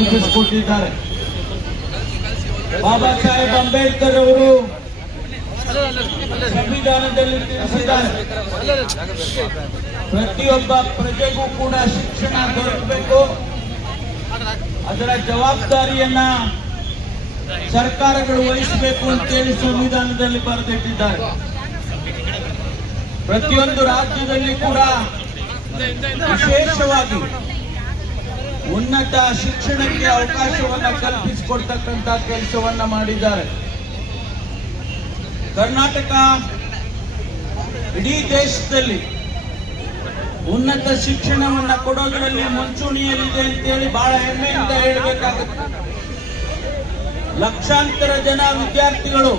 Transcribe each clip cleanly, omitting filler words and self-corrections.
ಕಲ್ಪಿಸಿಕೊಟ್ಟಿದ್ದಾರೆ. ಬಾಬಾ ಸಾಹೇಬ್ ಅಂಬೇಡ್ಕರ್ ಅವರು ಸಂವಿಧಾನದಲ್ಲಿ ತಿಳಿಸಿದ್ದಾರೆ, ಪ್ರತಿಯೊಬ್ಬ ಪ್ರಜೆಗೂ ಕೂಡ ಶಿಕ್ಷಣ ದೊರಕಬೇಕು, ಅದರ ಜವಾಬ್ದಾರಿಯನ್ನ ಸರ್ಕಾರಗಳು ವಹಿಸಬೇಕು ಅಂತೇಳಿ ಸಂವಿಧಾನದಲ್ಲಿ ಬರೆದಿಟ್ಟಿದ್ದಾರೆ. ಪ್ರತಿಯೊಂದು ರಾಜ್ಯದಲ್ಲಿ ಕೂಡ ವಿಶೇಷವಾಗಿ ಉನ್ನತ ಶಿಕ್ಷಣಕ್ಕೆ ಅವಕಾಶವನ್ನ ಕಲ್ಪಿಸಿಕೊಡ್ತಕ್ಕಂಥ ಕೆಲಸವನ್ನ ಮಾಡಿದ್ದಾರೆ. ಕರ್ನಾಟಕ ಇಡೀ ದೇಶದಲ್ಲಿ ಉನ್ನತ ಶಿಕ್ಷಣವನ್ನ ಕೊಡೋದ್ರಲ್ಲಿ ಮುಂಚೂಣಿಯಲ್ಲಿದೆ ಅಂತೇಳಿ ಬಹಳ ಹೆಮ್ಮೆಯಿಂದ ಹೇಳಬೇಕಾಗುತ್ತೆ. ಲಕ್ಷಾಂತರ ಜನ ವಿದ್ಯಾರ್ಥಿಗಳು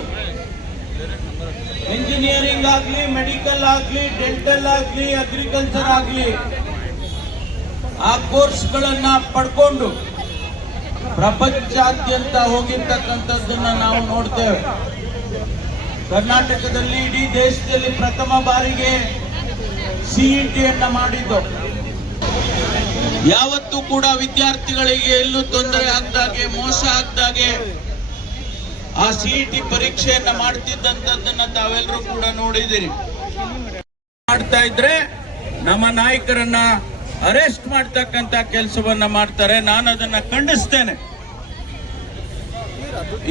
ಇಂಜಿನಿಯರಿಂಗ್ ಆಗ್ಲಿ, ಮೆಡಿಕಲ್ ಆಗ್ಲಿ, ಡೆಂಟಲ್ ಆಗ್ಲಿ, ಅಗ್ರಿಕಲ್ಚರ್ ಆಗ್ಲಿ ಆ ಕೋರ್ಸ್ಗಳನ್ನ ಪಡ್ಕೊಂಡು ಪ್ರಪಂಚಾದ್ಯಂತ ಹೋಗಿರ್ತಕ್ಕಂಥದ್ದನ್ನ ನಾವು ನೋಡ್ತೇವೆ. ಕರ್ನಾಟಕದಲ್ಲಿ ಇಡೀ ದೇಶದಲ್ಲಿ ಪ್ರಥಮ ಬಾರಿಗೆ ಸಿಇಟಿಯನ್ನ ಮಾಡಿದ್ದು. ಯಾವತ್ತೂ ಕೂಡ ವಿದ್ಯಾರ್ಥಿಗಳಿಗೆ ಎಲ್ಲೂ ತೊಂದರೆ ಆಗದಾಗೆ, ಮೋಸ ಆಗದಾಗೆ ಆ ಸಿಇಟಿ ಪರೀಕ್ಷೆಯನ್ನ ಮಾಡ್ತಿದ್ದಂಥದ್ದನ್ನ ತಾವೆಲ್ಲರೂ ಕೂಡ ನೋಡಿದಿರಿ. ಮಾಡ್ತಾ ಇದ್ರೆ ನಮ್ಮ ನಾಯಕರನ್ನ ಅರೆಸ್ಟ್ ಮಾಡ್ತಕ್ಕಂಥ ಕೆಲಸವನ್ನ ಮಾಡ್ತಾರೆ. ನಾನು ಅದನ್ನ ಖಂಡಿಸ್ತೇನೆ.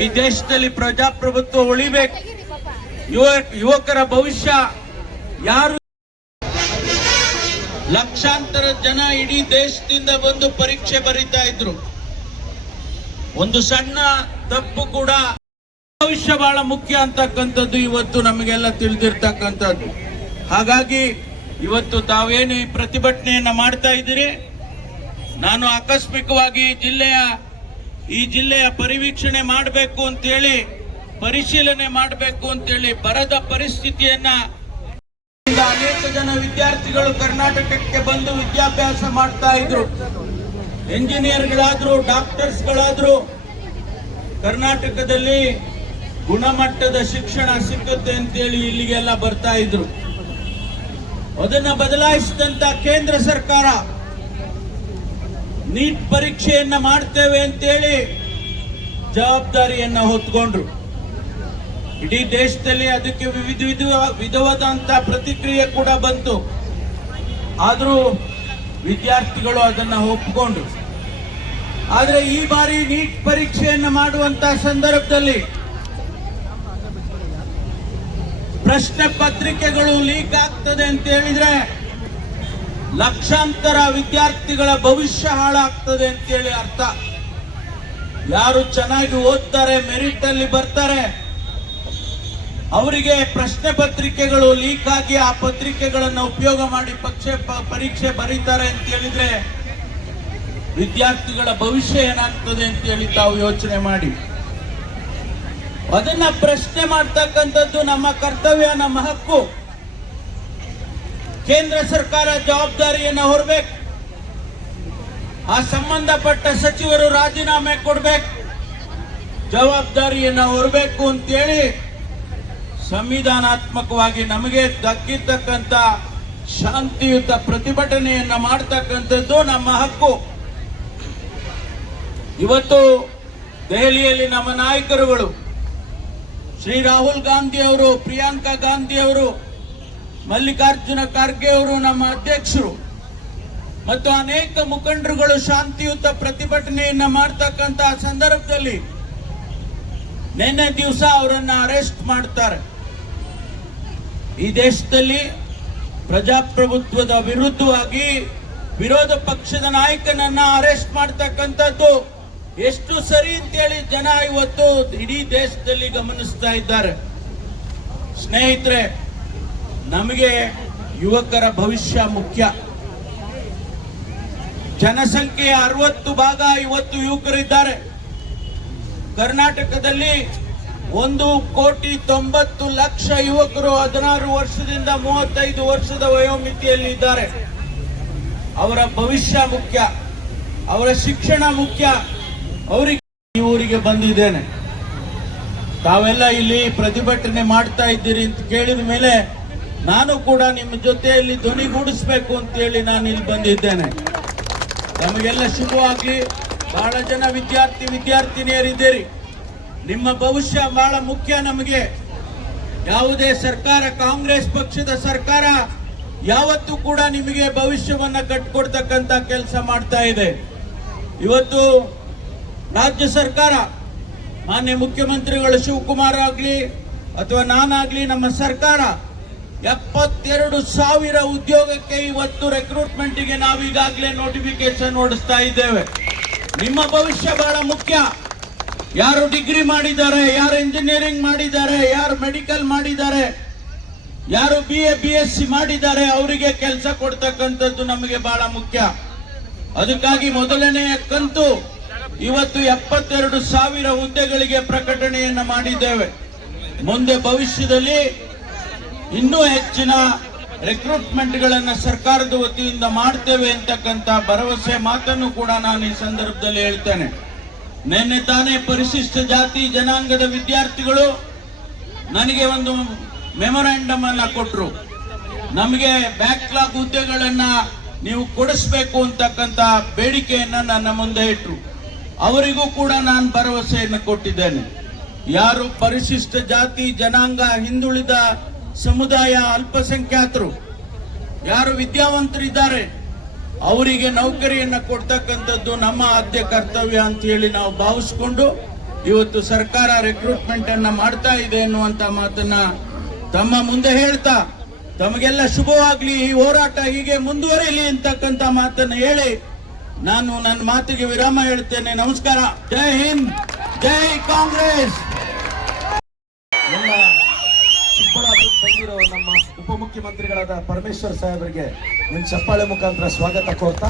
ಈ ದೇಶದಲ್ಲಿ ಪ್ರಜಾಪ್ರಭುತ್ವ ಉಳಿಬೇಕು. ಯುವಕರ ಭವಿಷ್ಯ ಯಾರು, ಲಕ್ಷಾಂತರ ಜನ ಇಡೀ ದೇಶದಿಂದ ಬಂದು ಪರೀಕ್ಷೆ ಬರೀತಾ ಇದ್ರು. ಒಂದು ಸಣ್ಣ ತಪ್ಪು ಕೂಡ ಭವಿಷ್ಯ ಬಹಳ ಮುಖ್ಯ ಅಂತಕ್ಕಂಥದ್ದು ಇವತ್ತು ನಮಗೆಲ್ಲ ತಿಳಿದಿರ್ತಕ್ಕಂಥದ್ದು. ಹಾಗಾಗಿ ಇವತ್ತು ತಾವೇನು ಈ ಪ್ರತಿಭಟನೆಯನ್ನ ಮಾಡ್ತಾ ಇದ್ದೀರಿ, ನಾನು ಆಕಸ್ಮಿಕವಾಗಿ ಈ ಜಿಲ್ಲೆಯ ಪರಿವೀಕ್ಷಣೆ ಮಾಡಬೇಕು ಅಂತೇಳಿ, ಪರಿಶೀಲನೆ ಮಾಡಬೇಕು ಅಂತೇಳಿ ಬರದ ಪರಿಸ್ಥಿತಿಯನ್ನ ಅನೇಕ ಜನ ವಿದ್ಯಾರ್ಥಿಗಳು ಕರ್ನಾಟಕಕ್ಕೆ ಬಂದು ವಿದ್ಯಾಭ್ಯಾಸ ಮಾಡ್ತಾ ಇದ್ರು. ಎಂಜಿನಿಯರ್ಗಳಾದ್ರು, ಡಾಕ್ಟರ್ಸ್ಗಳಾದ್ರು ಕರ್ನಾಟಕದಲ್ಲಿ ಗುಣಮಟ್ಟದ ಶಿಕ್ಷಣ ಸಿಗುತ್ತೆ ಅಂತೇಳಿ ಇಲ್ಲಿಗೆಲ್ಲ ಬರ್ತಾ ಇದ್ರು. ಅದನ್ನ ಬದಲಾಯಿಸಿದಂತ ಕೇಂದ್ರ ಸರ್ಕಾರ ನೀಟ್ ಪರೀಕ್ಷೆಯನ್ನ ಮಾಡ್ತೇವೆ ಅಂತೇಳಿ ಜವಾಬ್ದಾರಿಯನ್ನ ಹೊತ್ಕೊಂಡ್ರು. ಇಡೀ ದೇಶದಲ್ಲಿ ಅದಕ್ಕೆ ವಿಧವಾದಂತ ಪ್ರತಿಕ್ರಿಯೆ ಕೂಡ ಬಂತು. ಆದ್ರೂ ವಿದ್ಯಾರ್ಥಿಗಳು ಅದನ್ನ ಒಪ್ಪಿಕೊಂಡ್ರು. ಆದ್ರೆ ಈ ಬಾರಿ ನೀಟ್ ಪರೀಕ್ಷೆಯನ್ನ ಮಾಡುವಂತ ಸಂದರ್ಭದಲ್ಲಿ ಪ್ರಶ್ನೆ ಪತ್ರಿಕೆಗಳು ಲೀಕ್ ಆಗ್ತದೆ ಅಂತ ಹೇಳಿದ್ರೆ ಲಕ್ಷಾಂತರ ವಿದ್ಯಾರ್ಥಿಗಳ ಭವಿಷ್ಯ ಹಾಳಾಗ್ತದೆ ಅಂತೇಳಿ ಅರ್ಥ. ಯಾರು ಚೆನ್ನಾಗಿ ಓದ್ತಾರೆ, ಮೆರಿಟ್ ಅಲ್ಲಿ ಬರ್ತಾರೆ, ಅವರಿಗೆ ಪ್ರಶ್ನೆ ಪತ್ರಿಕೆಗಳು ಲೀಕ್ ಆಗಿ ಆ ಪತ್ರಿಕೆಗಳನ್ನು ಉಪಯೋಗ ಮಾಡಿ ಪರೀಕ್ಷೆ ಬರೀತಾರೆ ಅಂತ ಹೇಳಿದ್ರೆ ವಿದ್ಯಾರ್ಥಿಗಳ ಭವಿಷ್ಯ ಏನಾಗ್ತದೆ ಅಂತ ಹೇಳಿ ತಾವು ಯೋಚನೆ ಮಾಡಿ. ಅದನ್ನ ಪ್ರಶ್ನೆ ಮಾಡ್ತಕ್ಕಂಥದ್ದು ನಮ್ಮ ಕರ್ತವ್ಯ, ನಮ್ಮ ಹಕ್ಕು. ಕೇಂದ್ರ ಸರ್ಕಾರ ಜವಾಬ್ದಾರಿಯನ್ನು ಹೊರಬೇಕು. ಆ ಸಂಬಂಧಪಟ್ಟ ಸಚಿವರು ರಾಜೀನಾಮೆ ಕೊಡಬೇಕು, ಜವಾಬ್ದಾರಿಯನ್ನು ಹೊರಬೇಕು ಅಂತೇಳಿ ಸಂವಿಧಾನಾತ್ಮಕವಾಗಿ ನಮಗೆ ದಕ್ಕಿರ್ತಕ್ಕಂಥ ಶಾಂತಿಯುತ ಪ್ರತಿಭಟನೆಯನ್ನ ಮಾಡ್ತಕ್ಕಂಥದ್ದು ನಮ್ಮ ಹಕ್ಕು. ಇವತ್ತು ದೆಹಲಿಯಲ್ಲಿ ನಮ್ಮ ನಾಯಕರುಗಳು ಶ್ರೀ ರಾಹುಲ್ ಗಾಂಧಿ ಅವರು, ಪ್ರಿಯಾಂಕಾ ಗಾಂಧಿ ಅವರು, ಮಲ್ಲಿಕಾರ್ಜುನ ಖರ್ಗೆ ಅವರು, ನಮ್ಮ ಅಧ್ಯಕ್ಷರು ಮತ್ತು ಅನೇಕ ಮುಖಂಡರುಗಳು ಶಾಂತಿಯುತ ಪ್ರತಿಭಟನೆಯನ್ನ ಮಾಡ್ತಕ್ಕಂಥ ಸಂದರ್ಭದಲ್ಲಿ ನಿನ್ನೆ ದಿವಸ ಅವರನ್ನ ಅರೆಸ್ಟ್ ಮಾಡ್ತಾರೆ. ಈ ದೇಶದಲ್ಲಿ ಪ್ರಜಾಪ್ರಭುತ್ವದ ವಿರುದ್ಧವಾಗಿ ವಿರೋಧ ಪಕ್ಷದ ನಾಯಕನನ್ನ ಅರೆಸ್ಟ್ ಮಾಡ್ತಕ್ಕಂಥದ್ದು ಎಷ್ಟು ಸರಿ ಅಂತೇಳಿ ಜನ ಇವತ್ತು ಇಡೀ ದೇಶದಲ್ಲಿ ಗಮನಿಸ್ತಾ ಇದ್ದಾರೆ. ಸ್ನೇಹಿತರೆ, ನಮಗೆ ಯುವಕರ ಭವಿಷ್ಯ ಮುಖ್ಯ. ಜನಸಂಖ್ಯೆಯ 60% ಇವತ್ತು ಯುವಕರಿದ್ದಾರೆ. ಕರ್ನಾಟಕದಲ್ಲಿ 1,90,00,000 ಯುವಕರು 16 ವರ್ಷದಿಂದ 35 ವರ್ಷದ ವಯೋಮಿತಿಯಲ್ಲಿ ಇದ್ದಾರೆ. ಅವರ ಭವಿಷ್ಯ ಮುಖ್ಯ, ಅವರ ಶಿಕ್ಷಣ ಮುಖ್ಯ. ಅವರಿಗೆ ಈ ಊರಿಗೆ ಬಂದಿದ್ದೇನೆ, ತಾವೆಲ್ಲ ಇಲ್ಲಿ ಪ್ರತಿಭಟನೆ ಮಾಡ್ತಾ ಇದ್ದೀರಿ ಅಂತ ಕೇಳಿದ ಮೇಲೆ ನಾನು ಕೂಡ ನಿಮ್ಮ ಜೊತೆಯಲ್ಲಿ ಧ್ವನಿಗೂಡಿಸ್ಬೇಕು ಅಂತೇಳಿ ನಾನು ಇಲ್ಲಿ ಬಂದಿದ್ದೇನೆ. ನಮಗೆಲ್ಲ ಶುಭವಾಗ್ಲಿ. ಬಹಳ ಜನ ವಿದ್ಯಾರ್ಥಿನಿಯರಿದ್ದೀರಿ. ನಿಮ್ಮ ಭವಿಷ್ಯ ಬಹಳ ಮುಖ್ಯ ನಮಗೆ. ಯಾವುದೇ ಸರ್ಕಾರ, ಕಾಂಗ್ರೆಸ್ ಪಕ್ಷದ ಸರ್ಕಾರ ಯಾವತ್ತೂ ಕೂಡ ನಿಮಗೆ ಭವಿಷ್ಯವನ್ನ ಕಟ್ಟಿಕೊಡ್ತಕ್ಕಂತ ಕೆಲಸ ಮಾಡ್ತಾ ಇದೆ. ಇವತ್ತು ರಾಜ್ಯ ಸರ್ಕಾರ, ಮಾನ್ಯ ಮುಖ್ಯಮಂತ್ರಿಗಳು ಶಿವಕುಮಾರ್ ಆಗ್ಲಿ ಅಥವಾ ನಾನಾಗ್ಲಿ, ನಮ್ಮ ಸರ್ಕಾರ 72,000 ಉದ್ಯೋಗಕ್ಕೆ ಇವತ್ತು ರೆಕ್ರೂಟ್ಮೆಂಟ್ಗೆ ನಾವೀಗಾಗಲೇ ನೋಟಿಫಿಕೇಶನ್ ಹೊಡಿಸ್ತಾ ಇದ್ದೇವೆ. ನಿಮ್ಮ ಭವಿಷ್ಯ ಬಹಳ ಮುಖ್ಯ. ಯಾರು ಡಿಗ್ರಿ ಮಾಡಿದ್ದಾರೆ, ಯಾರು ಇಂಜಿನಿಯರಿಂಗ್ ಮಾಡಿದ್ದಾರೆ, ಯಾರು ಮೆಡಿಕಲ್ ಮಾಡಿದ್ದಾರೆ, ಯಾರು BA BSc ಮಾಡಿದ್ದಾರೆ, ಅವರಿಗೆ ಕೆಲಸ ಕೊಡ್ತಕ್ಕಂಥದ್ದು ನಮಗೆ ಬಹಳ ಮುಖ್ಯ. ಅದಕ್ಕಾಗಿ ಮೊದಲನೆಯ ಕಂತು ಇವತ್ತು 72,000 ಹುದ್ದೆಗಳಿಗೆ ಪ್ರಕಟಣೆಯನ್ನ ಮಾಡಿದ್ದೇವೆ. ಮುಂದೆ ಭವಿಷ್ಯದಲ್ಲಿ ಇನ್ನೂ ಹೆಚ್ಚಿನ ರೆಕ್ರೂಟ್ಮೆಂಟ್ಗಳನ್ನು ಸರ್ಕಾರದ ವತಿಯಿಂದ ಮಾಡ್ತೇವೆ ಅಂತಕ್ಕಂಥ ಭರವಸೆ ಮಾತನ್ನು ಕೂಡ ನಾನು ಈ ಸಂದರ್ಭದಲ್ಲಿ ಹೇಳ್ತೇನೆ. ನಿನ್ನೆ ತಾನೇ ಪರಿಶಿಷ್ಟ ಜಾತಿ ಜನಾಂಗದ ವಿದ್ಯಾರ್ಥಿಗಳು ನನಗೆ ಒಂದು ಮೆಮೊರಾಂಡಮ್ ಅನ್ನ ಕೊಟ್ಟರು. ನಮಗೆ ಬ್ಯಾಕ್ಲಾಗ್ ಹುದ್ದೆಗಳನ್ನ ನೀವು ಕೊಡಿಸ್ಬೇಕು ಅಂತಕ್ಕಂಥ ಬೇಡಿಕೆಯನ್ನ ನನ್ನ ಮುಂದೆ ಇಟ್ಟರು. ಅವರಿಗೂ ಕೂಡ ನಾನು ಭರವಸೆಯನ್ನು ಕೊಟ್ಟಿದ್ದೇನೆ. ಯಾರು ಪರಿಶಿಷ್ಟ ಜಾತಿ ಜನಾಂಗ, ಹಿಂದುಳಿದ ಸಮುದಾಯ, ಅಲ್ಪಸಂಖ್ಯಾತರು, ಯಾರು ವಿದ್ಯಾವಂತರಿದ್ದಾರೆ, ಅವರಿಗೆ ನೌಕರಿಯನ್ನ ಕೊಡ್ತಕ್ಕಂಥದ್ದು ನಮ್ಮ ಆದ್ಯ ಕರ್ತವ್ಯ ಅಂತ ಹೇಳಿ ನಾವು ಭಾವಿಸಿಕೊಂಡು ಇವತ್ತು ಸರ್ಕಾರ ರೆಕ್ರೂಟ್ಮೆಂಟ್ ಅನ್ನ ಮಾಡ್ತಾ ಇದೆ ಎನ್ನುವಂತ ಮಾತನ್ನ ತಮ್ಮ ಮುಂದೆ ಹೇಳ್ತಾ, ತಮಗೆಲ್ಲ ಶುಭವಾಗ್ಲಿ, ಈ ಹೋರಾಟ ಹೀಗೆ ಮುಂದುವರಿಯಲಿ ಅಂತಕ್ಕಂಥ ಮಾತನ್ನು ಹೇಳಿ ನಾನು ನನ್ನ ಮಾತಿಗೆ ವಿರಾಮ ಹೇಳ್ತೇನೆ. ನಮಸ್ಕಾರ. ಜೈ ಹಿಂದ್, ಜೈ ಕಾಂಗ್ರೆಸ್. ಚಿಕ್ಕಬಳ್ಳಾಪುರಕ್ಕೆ ಬಂದಿರೋ ನಮ್ಮ ಉಪಮುಖ್ಯಮಂತ್ರಿಗಳಾದ ಪರಮೇಶ್ವರ್ ಸಾಹೇಬರಿಗೆ ನಿಮ್ಮ ಚಪ್ಪಾಳೆ ಮುಖಾಂತರ ಸ್ವಾಗತ ಕೋರ್ತಾ,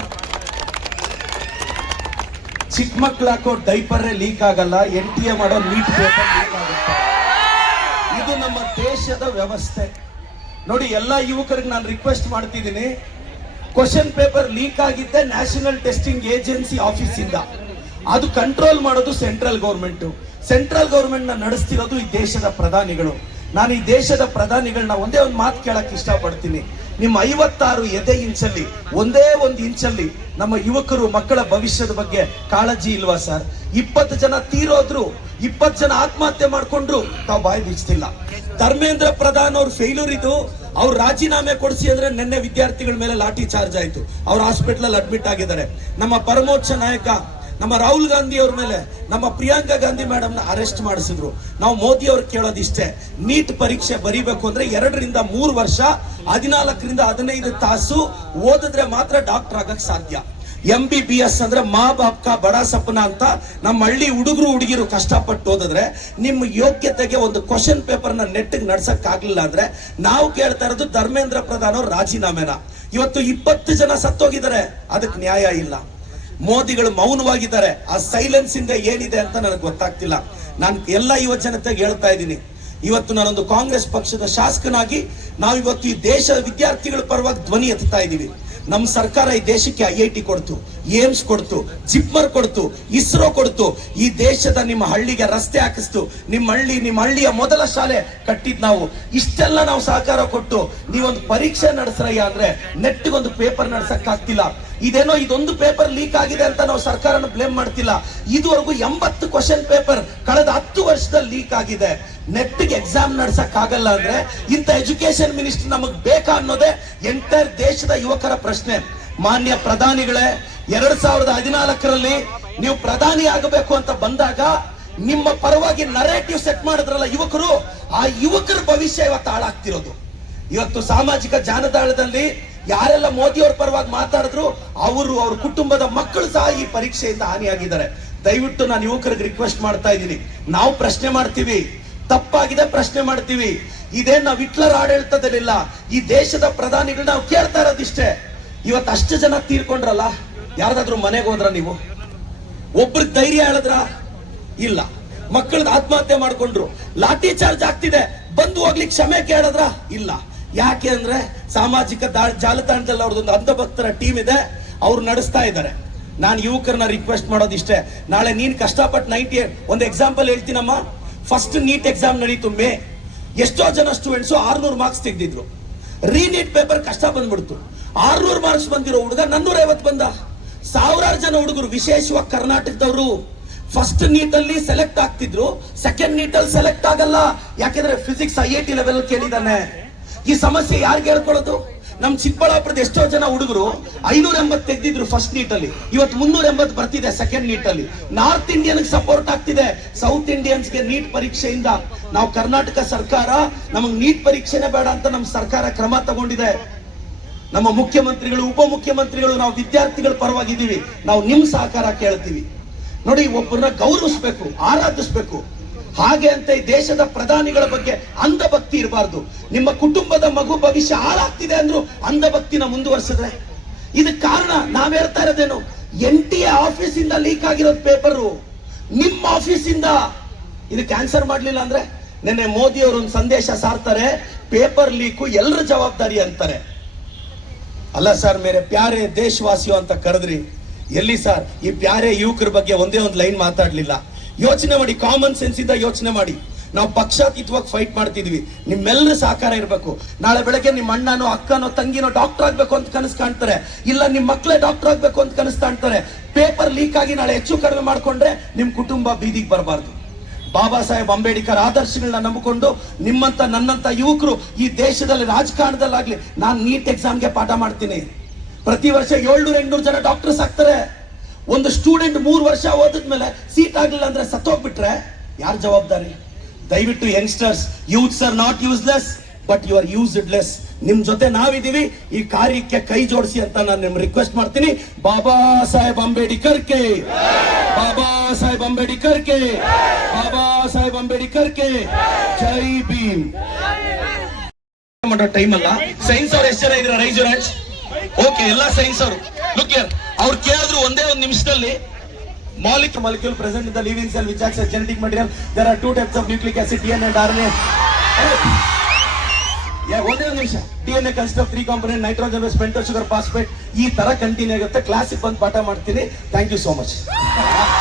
ಚಿಕ್ಕ ಮಕ್ಳು ಹಾಕೋ ಡೈಪರೇ ಲೀಕ್ ಆಗಲ್ಲ, NTA ಮಾಡೋ ನೀಟ್ ಪೇಪರ್ ಲೀಕ್ ಆಗುತ್ತೆ. ಇದು ನಮ್ಮ ದೇಶದ ವ್ಯವಸ್ಥೆ. ನೋಡಿ, ಎಲ್ಲ ಯುವಕರಿಗೆ ನಾನು ರಿಕ್ವೆಸ್ಟ್ ಮಾಡ್ತಿದ್ದೀನಿ, ಕ್ವಶನ್ ಪೇಪರ್ ಲೀಕ್ ಆಗಿದ್ದೆ ನ್ಯಾಷನಲ್ ಟೆಸ್ಟಿಂಗ್ ಏಜೆನ್ಸಿ ಆಫೀಸ್ ಇಂದ. ಅದು ಕಂಟ್ರೋಲ್ ಮಾಡೋದು ಸೆಂಟ್ರಲ್ ಗೌರ್ಮೆಂಟ್. ಸೆಂಟ್ರಲ್ ಗೌರ್ಮೆಂಟ್ ನ ನಡೆಸ್ತಿರೋದು ಈ ದೇಶದ ಪ್ರಧಾನಿಗಳು. ನಾನು ಈ ದೇಶದ ಪ್ರಧಾನಿಗಳನ್ನ ಒಂದೇ ಒಂದು ಮಾತು ಕೇಳಕ್ ಇಷ್ಟಪಡ್ತೀನಿ. ನಿಮ್ಮ 56 ಎದೆ ಇಂಚಲ್ಲಿ ಒಂದೇ ಒಂದು ಇಂಚಲ್ಲಿ ನಮ್ಮ ಯುವಕರು ಮಕ್ಕಳ ಭವಿಷ್ಯದ ಬಗ್ಗೆ ಕಾಳಜಿ ಇಲ್ವಾ ಸರ್? 20 ಜನ ತೀರೋದ್ರು, 20 ಜನ ಆತ್ಮಹತ್ಯೆ ಮಾಡ್ಕೊಂಡ್ರು, ತಾವು ಬಾಯಿ ಬಿಚ್ತಿಲ್ಲ. ಧರ್ಮೇಂದ್ರ ಪ್ರಧಾನ್ ಅವ್ರ ಫೇಲ್ಯೂರ್ ಇದು. ಅವ್ರು ರಾಜೀನಾಮೆ ಕೊಡಿಸಿ ಅಂದ್ರೆ ನಿನ್ನೆ ವಿದ್ಯಾರ್ಥಿಗಳ ಮೇಲೆ ಲಾಠಿ ಚಾರ್ಜ್ ಆಯ್ತು. ಅವ್ರು ಹಾಸ್ಪಿಟಲ್ ಅಲ್ಲಿ ಅಡ್ಮಿಟ್ ಆಗಿದ್ದಾರೆ. ನಮ್ಮ ಪರಮೋಚ್ಚ ನಾಯಕ ನಮ್ಮ ರಾಹುಲ್ ಗಾಂಧಿ ಅವ್ರ ಮೇಲೆ ನಮ್ಮ ಪ್ರಿಯಾಂಕಾ ಗಾಂಧಿ ಮೇಡಮ್ ನ ಅರೆಸ್ಟ್ ಮಾಡಿಸಿದ್ರು. ನಾವು ಮೋದಿ ಅವ್ರು ಕೇಳೋದಿಷ್ಟೇ, ನೀಟ್ ಪರೀಕ್ಷೆ ಬರೀಬೇಕು ಅಂದ್ರೆ 2 ರಿಂದ 3 ವರ್ಷ 14 ರಿಂದ 15 ತಾಸು ಓದಿದ್ರೆ ಮಾತ್ರ ಡಾಕ್ಟರ್ ಆಗಕ್ ಸಾಧ್ಯ. MBBS ಅಂದ್ರೆ ಮಾ ಬಾಪ್ ಕಾ ಬಡಾ ಸಪನ ಅಂತ ನಮ್ಮ ಹಳ್ಳಿ ಹುಡುಗರು ಹುಡುಗಿರು ಕಷ್ಟಪಟ್ಟು ಓದಿದ್ರೆ ನಿಮ್ಮ ಯೋಗ್ಯತೆಗೆ ಒಂದು ಕ್ವಶನ್ ಪೇಪರ್ ನ ನೆಟ್ಟಿಗೆ ನಡ್ಸಕ್ ಆಗ್ಲಿಲ್ಲ ಅಂದ್ರೆ ನಾವು ಕೇಳ್ತಾ ಇರೋದು ಧರ್ಮೇಂದ್ರ ಪ್ರಧಾನ್ ಅವ್ರ ರಾಜೀನಾಮೆನ. ಇವತ್ತು 20 ಜನ ಸತ್ತೋಗಿದ್ದಾರೆ, ಅದಕ್ಕೆ ನ್ಯಾಯ ಇಲ್ಲ. ಮೋದಿಗಳು ಮೌನವಾಗಿದ್ದಾರೆ. ಆ ಸೈಲೆನ್ಸ್ ಇಂದ ಏನಿದೆ ಅಂತ ನನಗೆ ಗೊತ್ತಾಗ್ತಿಲ್ಲ. ನಾನು ಎಲ್ಲ ಯುವ ಜನತೆಗೆ ಹೇಳ್ತಾ ಇದ್ದೀನಿ, ಇವತ್ತು ನಾನೊಂದು ಕಾಂಗ್ರೆಸ್ ಪಕ್ಷದ ಶಾಸಕನಾಗಿ ನಾವಿವತ್ತು ಈ ದೇಶದ ವಿದ್ಯಾರ್ಥಿಗಳ ಪರವಾಗಿ ಧ್ವನಿ ಎತ್ತಾ ಇದ್ದೀವಿ. ನಮ್ಮ ಸರ್ಕಾರ ಈ ದೇಶಕ್ಕೆ IIT ಕೊಡ್ತು, ಏಮ್ಸ್ ಕೊಡ್ತು, ಜಿಪ್ಮರ್ ಕೊಡ್ತು, ಇಸ್ರೋ ಕೊಡ್ತು. ಈ ದೇಶದ ನಿಮ್ಮ ಹಳ್ಳಿಗೆ ರಸ್ತೆ ಹಾಕಿಸ್ತು, ನಿಮ್ಮ ಹಳ್ಳಿಯ ಮೊದಲ ಶಾಲೆ ಕಟ್ಟಿದ್ ನಾವು. ಇಷ್ಟೆಲ್ಲ ನಾವು ಸಹಕಾರ ಕೊಟ್ಟು ನೀವೊಂದು ಪರೀಕ್ಷೆ ನಡೆಸ್ರಯ್ಯ ಅಂದ್ರೆ ನೆಟ್ಗೊಂದು ಪೇಪರ್ ನಡ್ಸಕ್ ಆಗ್ತಿಲ್ಲ. ಇದೇನೋ ಇದೊಂದು ಪೇಪರ್ ಲೀಕ್ ಆಗಿದೆ ಅಂತ ನಾವು ಸರ್ಕಾರನ ಬ್ಲೇಮ್ ಮಾಡ್ತಿಲ್ಲ. ಇದುವರೆಗೂ 80 ಕ್ವಶನ್ ಪೇಪರ್ ಕಳೆದ 10 ವರ್ಷದಲ್ಲಿ ಲೀಕ್ ಆಗಿದೆ. ನೆಟ್ಗೆ ಎಕ್ಸಾಮ್ ನಡ್ಸಕ್ ಆಗಲ್ಲ ಅಂದ್ರೆ ಇಂಥ ಎಜುಕೇಶನ್ ಮಿನಿಸ್ಟರ್ ನಮಗ್ ಬೇಕಾ ಅನ್ನೋದೇ ಎಂಟೈರ್ ದೇಶದ ಯುವಕರ ಪ್ರಶ್ನೆ. ಮಾನ್ಯ ಪ್ರಧಾನಿಗಳೇ, 2014ರಲ್ಲಿ ನೀವು ಪ್ರಧಾನಿ ಆಗಬೇಕು ಅಂತ ಬಂದಾಗ ನಿಮ್ಮ ಪರವಾಗಿ ನರೇಟಿವ್ ಸೆಟ್ ಮಾಡಿದ್ರಲ್ಲ ಯುವಕರು, ಆ ಯುವಕರ ಭವಿಷ್ಯ ಇವತ್ತು ಹಾಳಾಗ್ತಿರೋದು. ಇವತ್ತು ಸಾಮಾಜಿಕ ಜಾಲತಾಣದಲ್ಲಿ ಯಾರೆಲ್ಲ ಮೋದಿ ಅವ್ರ ಪರವಾಗಿ ಮಾತಾಡಿದ್ರು ಅವರು, ಅವ್ರ ಕುಟುಂಬದ ಮಕ್ಕಳು ಸಹ ಈ ಪರೀಕ್ಷೆಯಿಂದ ಹಾನಿಯಾಗಿದ್ದಾರೆ. ದಯವಿಟ್ಟು ನಾನು ಯುವಕರಿಗೆ ರಿಕ್ವೆಸ್ಟ್ ಮಾಡ್ತಾ ಇದ್ದೀನಿ, ನಾವು ಪ್ರಶ್ನೆ ಮಾಡ್ತೀವಿ, ತಪ್ಪಾಗಿದೆ ಪ್ರಶ್ನೆ ಮಾಡ್ತೀವಿ. ಇದೇನ್ ನಾವು ಹಿಟ್ಲರ್ ಆಡಳಿತದಲ್ಲಿಲ್ಲ, ಈ ದೇಶದ ಪ್ರಧಾನಿಗಳು ನಾವು ಕೇಳ್ತಾ ಇರೋದಿಷ್ಟೇ. ಇವತ್ತು ಅಷ್ಟು ಜನ ತೀರ್ಕೊಂಡ್ರಲ್ಲ, ಯಾರ್ದಾದ್ರು ಮನೆಗೆ ಹೋದ್ರ ನೀವು? ಒಬ್ರಿಗೆ ಧೈರ್ಯ ಹೇಳಿದ್ರ? ಇಲ್ಲ. ಮಕ್ಕಳದ ಆತ್ಮಹತ್ಯೆ ಮಾಡ್ಕೊಂಡ್ರು, ಲಾಠಿ ಚಾರ್ಜ್ ಆಗ್ತಿದೆ, ಬಂದು ಹೋಗ್ಲಿಕ್ಕೆ ಕ್ಷಮೆ ಕೇಳಿದ್ರ? ಇಲ್ಲ. ಯಾಕೆ ಅಂದ್ರೆ ಸಾಮಾಜಿಕ ಜಾಲತಾಣದಲ್ಲಿ ಅವ್ರದೊಂದು ಅಂಧಭಕ್ತರ ಟೀಮ್ ಇದೆ, ಅವ್ರು ನಡೆಸ್ತಾ ಇದ್ದಾರೆ. ನಾನು ಯುವಕರನ್ನ ರಿಕ್ವೆಸ್ಟ್ ಮಾಡೋದಿಷ್ಟೇ, ನಾಳೆ ನೀನ್ ಕಷ್ಟಪಟ್ಟು 98 ಒಂದು ಎಕ್ಸಾಂಪಲ್ ಹೇಳ್ತೀನಮ್ಮ. ಫಸ್ಟ್ ನೀಟ್ ಎಕ್ಸಾಮ್ ನಡೀತು ಮೇ, ಎಷ್ಟೋ ಜನ ಸ್ಟೂಡೆಂಟ್ಸ್ 600 ಮಾರ್ಕ್ಸ್ ತೆಗೆದಿದ್ರು. ರೀನೀಟ್ ಪೇಪರ್ ಕಷ್ಟ ಬಂದ್ಬಿಡ್ತು. 600 ಮಾರ್ಕ್ಸ್ ಬಂದಿರೋ ಹುಡುಗ 450 ಬಂದ. ಸಾವಿರಾರು ಜನ ಹುಡುಗರು, ವಿಶೇಷವಾಗಿ ಕರ್ನಾಟಕದವರು ಫಸ್ಟ್ ನೀಟ್ ಅಲ್ಲಿ ಸೆಲೆಕ್ಟ್ ಆಗ್ತಿದ್ರು, ಸೆಕೆಂಡ್ ನೀಟ್ ಅಲ್ಲಿ ಸೆಲೆಕ್ಟ್ ಆಗಲ್ಲ. ಯಾಕೆಂದ್ರೆ ಫಿಸಿಕ್ಸ್ IIT ಲೆವೆಲ್ ಕೇಳಿದಾನೆ. ಈ ಸಮಸ್ಯೆ ಯಾರಿಗೆ ಹೇಳ್ಕೊಳ್ಳೋದು? ನಮ್ ಚಿಕ್ಕಬಳ್ಳಾಪುರದ ಎಷ್ಟೋ ಜನ ಹುಡುಗರು 580 ತೆಗೆದಿದ್ರು ಫಸ್ಟ್ ನೀಟ್ ಅಲ್ಲಿ, ಇವತ್ತು 380 ಬರ್ತಿದೆ ಸೆಕೆಂಡ್ ನೀಟ್ ಅಲ್ಲಿ. ನಾರ್ತ್ ಇಂಡಿಯನ್ ಸಪೋರ್ಟ್ ಆಗ್ತಿದೆ, ಸೌತ್ ಇಂಡಿಯನ್ಸ್ಗೆ ನೀಟ್ ಪರೀಕ್ಷೆಯಿಂದ. ನಾವು ಕರ್ನಾಟಕ ಸರ್ಕಾರ ನಮಗ್ ನೀಟ್ ಪರೀಕ್ಷೆನೇ ಬೇಡ ಅಂತ ನಮ್ಮ ಸರ್ಕಾರ ಕ್ರಮ ತಗೊಂಡಿದೆ. ನಮ್ಮ ಮುಖ್ಯಮಂತ್ರಿಗಳು, ಉಪಮುಖ್ಯಮಂತ್ರಿಗಳು, ನಾವು ವಿದ್ಯಾರ್ಥಿಗಳ ಪರವಾಗಿದ್ದೀವಿ. ನಾವು ನಿಮ್ ಸಹಕಾರ ಕೇಳ್ತೀವಿ. ನೋಡಿ, ಒಬ್ಬರನ್ನ ಗೌರವಿಸ್ಬೇಕು, ಆರಾಧಿಸ್ಬೇಕು. ಹಾಗೆ ಅಂತ ಈ ದೇಶದ ಪ್ರಧಾನಿಗಳ ಬಗ್ಗೆ ಅಂಧಭಕ್ತಿ ಇರಬಾರ್ದು. ನಿಮ್ಮ ಕುಟುಂಬದ ಮಗು ಭವಿಷ್ಯ ಹಾಳಾಗ್ತಿದೆ ಅಂದ್ರು ಅಂಧಭಕ್ತಿನ ಮುಂದುವರಿಸಿದ್ರೆ ಇದಕ್ಕೆ ಕಾರಣ ನಾವ್ ಹೇಳ್ತಾ ಇರೋದೇನು? NTA ಆಫೀಸಿಂದ ಲೀಕ್ ಆಗಿರೋದು ಪೇಪರು, ನಿಮ್ಮ ಆಫೀಸಿಂದ. ಇದಕ್ಕೆ ಆನ್ಸರ್ ಮಾಡ್ಲಿಲ್ಲ ಅಂದ್ರೆ ನಿನ್ನೆ ಮೋದಿ ಅವರು ಒಂದು ಸಂದೇಶ ಸಾರ್ತಾರೆ, ಪೇಪರ್ ಲೀಕು ಎಲ್ಲರ ಜವಾಬ್ದಾರಿ ಅಂತಾರೆ. ಅಲ್ಲ ಸರ್, ಮೇರೆ ಪ್ಯಾರೆ ದೇಶವಾಸಿಯೋ ಅಂತ ಕರೆದ್ರಿ. ಎಲ್ಲಿ ಸರ್ ಈ ಪ್ಯಾರೆ ಯುವಕರ ಬಗ್ಗೆ ಒಂದೇ ಒಂದು ಲೈನ್ ಮಾತಾಡ್ಲಿಲ್ಲ. ಯೋಚನೆ ಮಾಡಿ, ಕಾಮನ್ ಸೆನ್ಸ್ ಇಂದ ಯೋಚನೆ ಮಾಡಿ. ನಾವು ಪಕ್ಷಾತೀತವಾಗಿ ಫೈಟ್ ಮಾಡ್ತಿದ್ವಿ, ನಿಮ್ಮೆಲ್ಲರ ಸಹಕಾರ ಇರಬೇಕು. ನಾಳೆ ಬೆಳಗ್ಗೆ ನಿಮ್ಮ ಅಣ್ಣನೋ ಅಕ್ಕನೋ ತಂಗಿನೋ ಡಾಕ್ಟರ್ ಆಗ್ಬೇಕು ಅಂತ ಕನಸು ಕಾಣ್ತಾರೆ, ಇಲ್ಲ ನಿಮ್ಮ ಮಕ್ಕಳೇ ಡಾಕ್ಟರ್ ಆಗ್ಬೇಕು ಅಂತ ಕನಸು ಕಾಣ್ತಾರೆ. ಪೇಪರ್ ಲೀಕ್ ಆಗಿ ನಾಳೆ ಹೆಚ್ಚು ಕಡಿಮೆ ಮಾಡ್ಕೊಂಡ್ರೆ ನಿಮ್ ಕುಟುಂಬ ಬೀದಿಗೆ ಬರಬಾರ್ದು. ಬಾಬಾ ಸಾಹೇಬ್ ಅಂಬೇಡ್ಕರ್ ಆದರ್ಶಗಳನ್ನ ನಂಬಿಕೊಂಡು ನಿಮ್ಮಂತ ನನ್ನಂತ ಯುವಕರು ಈ ದೇಶದಲ್ಲಿ ರಾಜಕಾರಣದಲ್ಲಾಗ್ಲಿ, ನಾನು ನೀಟ್ ಎಕ್ಸಾಮ್ಗೆ ಪಾಠ ಮಾಡ್ತೀನಿ. ಪ್ರತಿ ವರ್ಷ 700-800 ಜನ ಡಾಕ್ಟರ್ಸ್ ಆಗ್ತಾರೆ. ಒಂದು ಸ್ಟೂಡೆಂಟ್ 3 ವರ್ಷ ಓದಿದ್ಮೇಲೆ ಸೀಟ್ ಆಗ್ಲಿಲ್ಲ ಅಂದ್ರೆ ಸತ್ತೋಗ್ಬಿಟ್ರೆ ಯಾರ ಜವಾಬ್ದಾರಿ? ದಯವಿಟ್ಟು youngsters, youths are not useless but you are used less. ನಿಮ್ ಜೊತೆ ನಾವಿದೀವಿ, ಈ ಕಾರ್ಯಕ್ಕೆ ಕೈ ಜೋಡಿಸಿ ಅಂತ ನಾನು ನಿಮ್ ರಿಕ್ವೆಸ್ಟ್ ಮಾಡ್ತೀನಿ. Baba Saheb Ambedkar K, Baba Saheb Ambedkar K, Baba Saheb Ambedkar K ಜೈ ಭೀಮ್. ಮಾಡೋ ಟೈಮ್ ಅಲ್ಲ. ಸೈನ್ಸ್ ಅವ್ರು ಎಷ್ಟು ಜನ ಇದ್ರ? Raise your hands. ಓಕೆ, ಎಲ್ಲ ಸೈನ್ಸ್ ಅವರು ಲುಕ್ ಹಿಯರ್. ಅವ್ರು ಕೇಳಿದ್ರು ಒಂದೇ ಒಂದು ನಿಮಿಷದಲ್ಲಿ, molecule present in the living cell which acts as genetic material. There are 2 types of nucleic acid, DNA and RNA. ಒಂದೇ ಒಂದು ನಿಮಿಷ. DNA consists of 3 components, nitrogen base, pentose sugar phosphate. ಈ ತರ ಕಂಟಿನ್ಯೂ ಆಗುತ್ತೆ. ಕ್ಲಾಸಿಗೆ ಬಂದು ಪಾಠ ಮಾಡ್ತೀನಿ. Thank you so much.